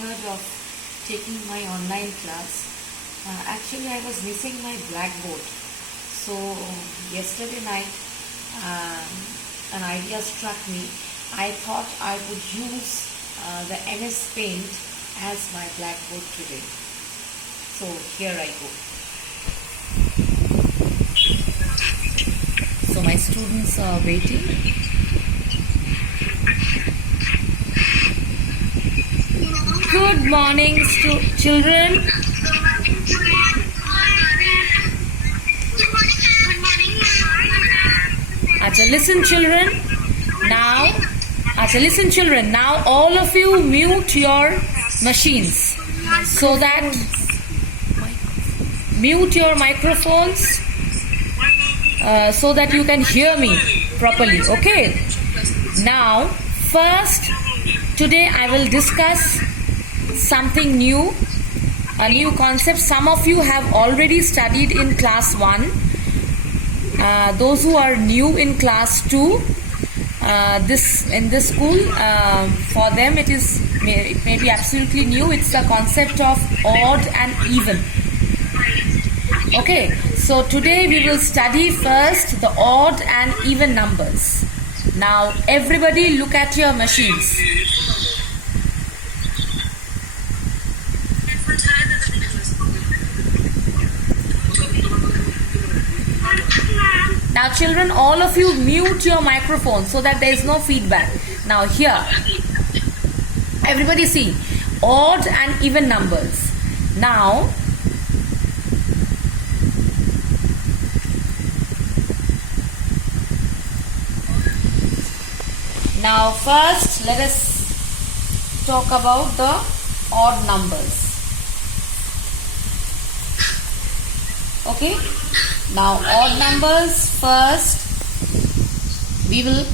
method of taking my online class. Actually, I was missing my blackboard. So yesterday night, an idea struck me. I thought I would use the MS Paint as my blackboard today. So here I go. So my students are waiting. Good morning, children. Listen children. Now all of you mute your machines so that mute your microphones so that you can hear me properly. Okay. Now first, today I will discuss something new, a new concept. Some of you have already studied in class 1. Those who are new in class 2, in this school, for them it may be absolutely new. It's the concept of odd and even. Okay, so today we will study first the odd and even numbers. Now everybody look at your machines. Now children, all of you mute your microphone so that there is no feedback. Now here, everybody see, odd and even numbers. Now first let us talk about the odd numbers. Okay. Now odd numbers first. We will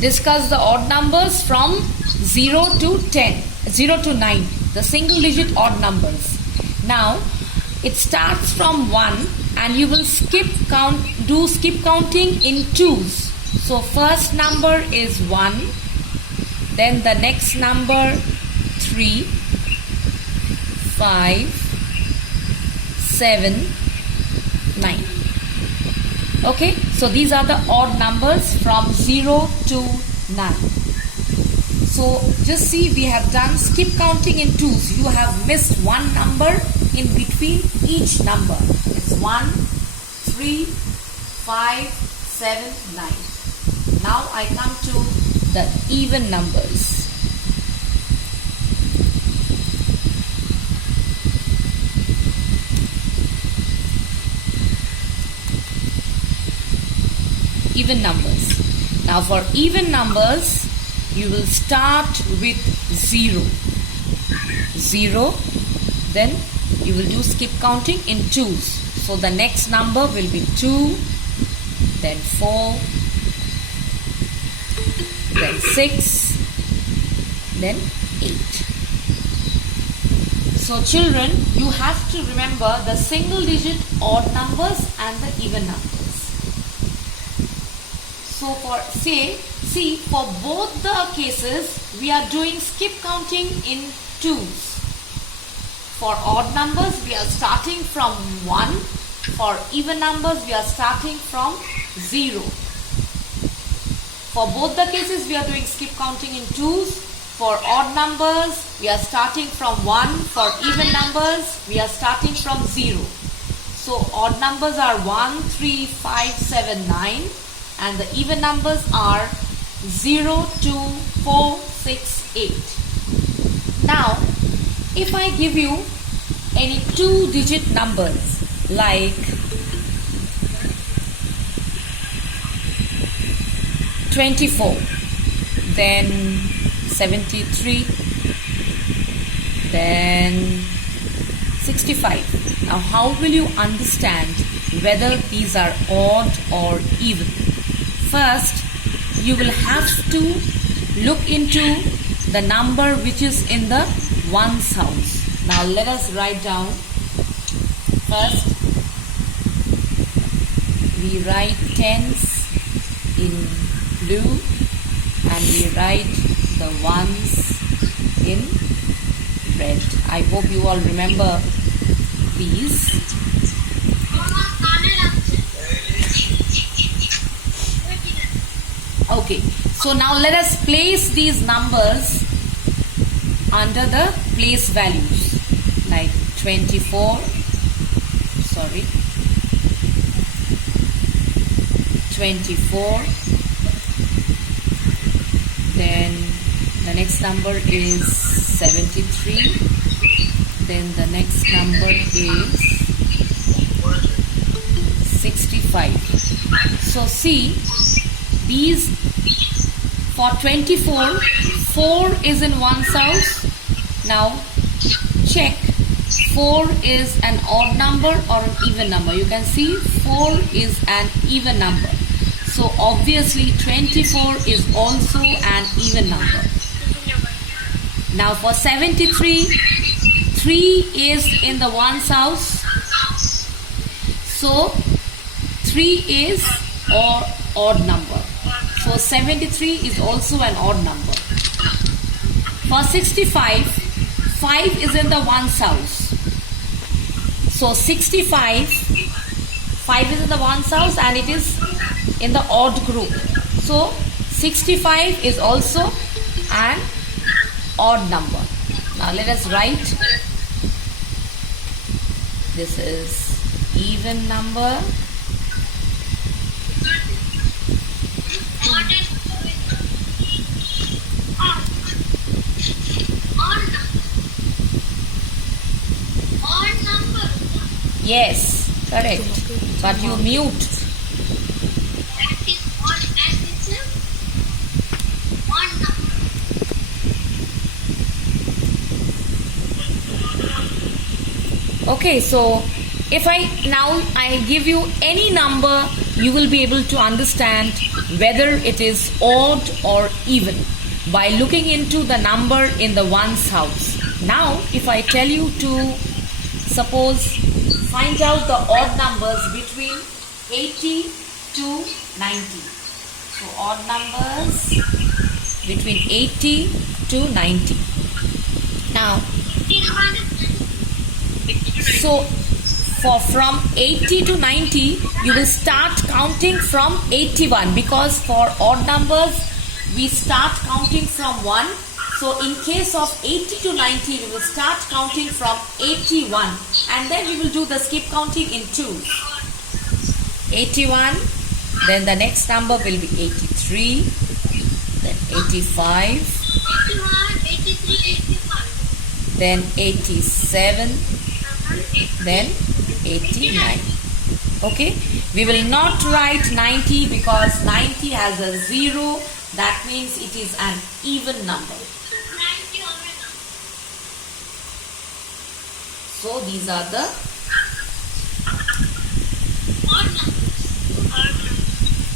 discuss the odd numbers from 0 to 9, the single digit odd numbers. Now it starts from 1 and you will do skip counting in twos. So first number is 1, then the next number 3, 5, 7, 9. Okay, so these are the odd numbers from 0 to 9. So just see, we have done skip counting in twos. You have missed one number in between each number. It's 1, 3, 5, 7, 9. Now I come to the even numbers. Even numbers. Now for even numbers, you will start with 0. 0, then you will do skip counting in twos. So the next number will be 2, then 4, then 6, then 8. So children, you have to remember the single digit odd numbers and the even numbers. So for both the cases, we are doing skip counting in twos. For odd numbers, we are starting from 1. For even numbers, we are starting from 0. For both the cases, we are doing skip counting in twos. For odd numbers, we are starting from 1. For even numbers, we are starting from 0. So odd numbers are 1, 3, 5, 7, 9. And the even numbers are 0, 2, 4, 6, 8. Now, if I give you any two-digit numbers like 24, then 73, then 65. Now, how will you understand whether these are odd or even? First, you will have to look into the number which is in the ones house. Now let us write down. First, we write tens in blue and we write the ones in red. I hope you all remember these. Okay, so now let us place these numbers under the place values, like 24, 24, then the next number is 73, then the next number is 65. So see, these for 24, 4 is in one's house. Now check, 4 is an odd number or an even number. You can see 4 is an even number. So obviously 24 is also an even number. Now for 73, 3 is in the one's house. So 3 is or odd number. So 73 is also an odd number. For 65, 5 is in the one's house. So 65, 5 is in the one's house and it is in the odd group. So 65 is also an odd number. Now let us write. This is even number. Yes, correct. But you mute. Okay, so if I give you any number, you will be able to understand whether it is odd or even by looking into the number in the one's house. Now, if I tell you to suppose find out the odd numbers between 80 to 90. So odd numbers between 80 to 90. Now, so from 80 to 90, you will start counting from 81, because for odd numbers, we start counting from 1. So in case of 80 to 90, we will start counting from 81 and then we will do the skip counting in 2. 81, then the next number will be 83, then 85, 81, 83, 85, then 87, then 89. Okay, we will not write 90 because 90 has a 0. That means it is an even number. So these are the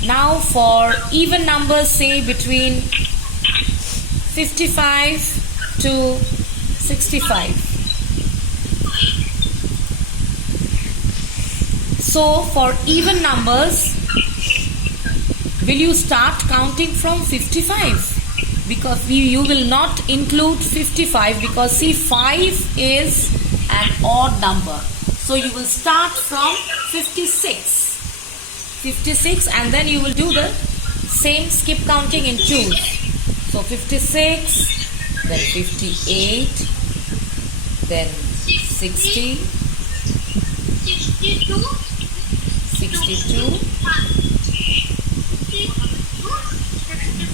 now for even numbers, say between 55 to 65. So for even numbers, will you start counting from 55? Because you will not include 55 because see 5 is an odd number. So you will start from 56 and then you will do the same skip counting in 2. So 56, then 58, then 60, 62,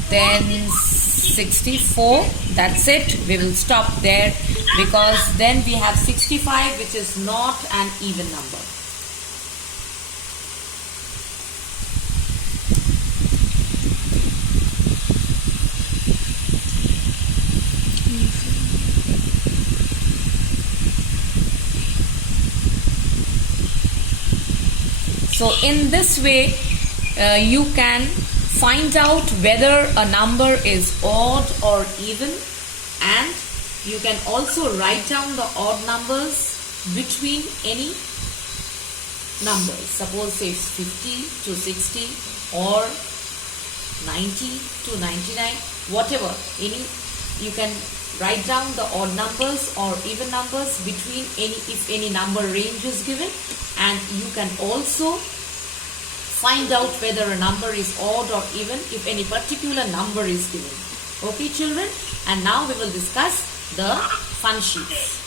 then 64. That's it. We will stop there because then we have 65, which is not an even number. So in this way, you can find out whether a number is odd or even, and you can also write down the odd numbers between any numbers. Suppose say 50 to 60 or 90 to 99, whatever. You can write down the odd numbers or even numbers between if any number range is given, and you can also find out whether a number is odd or even if any particular number is given. Okay children, and now we will discuss the fun sheets.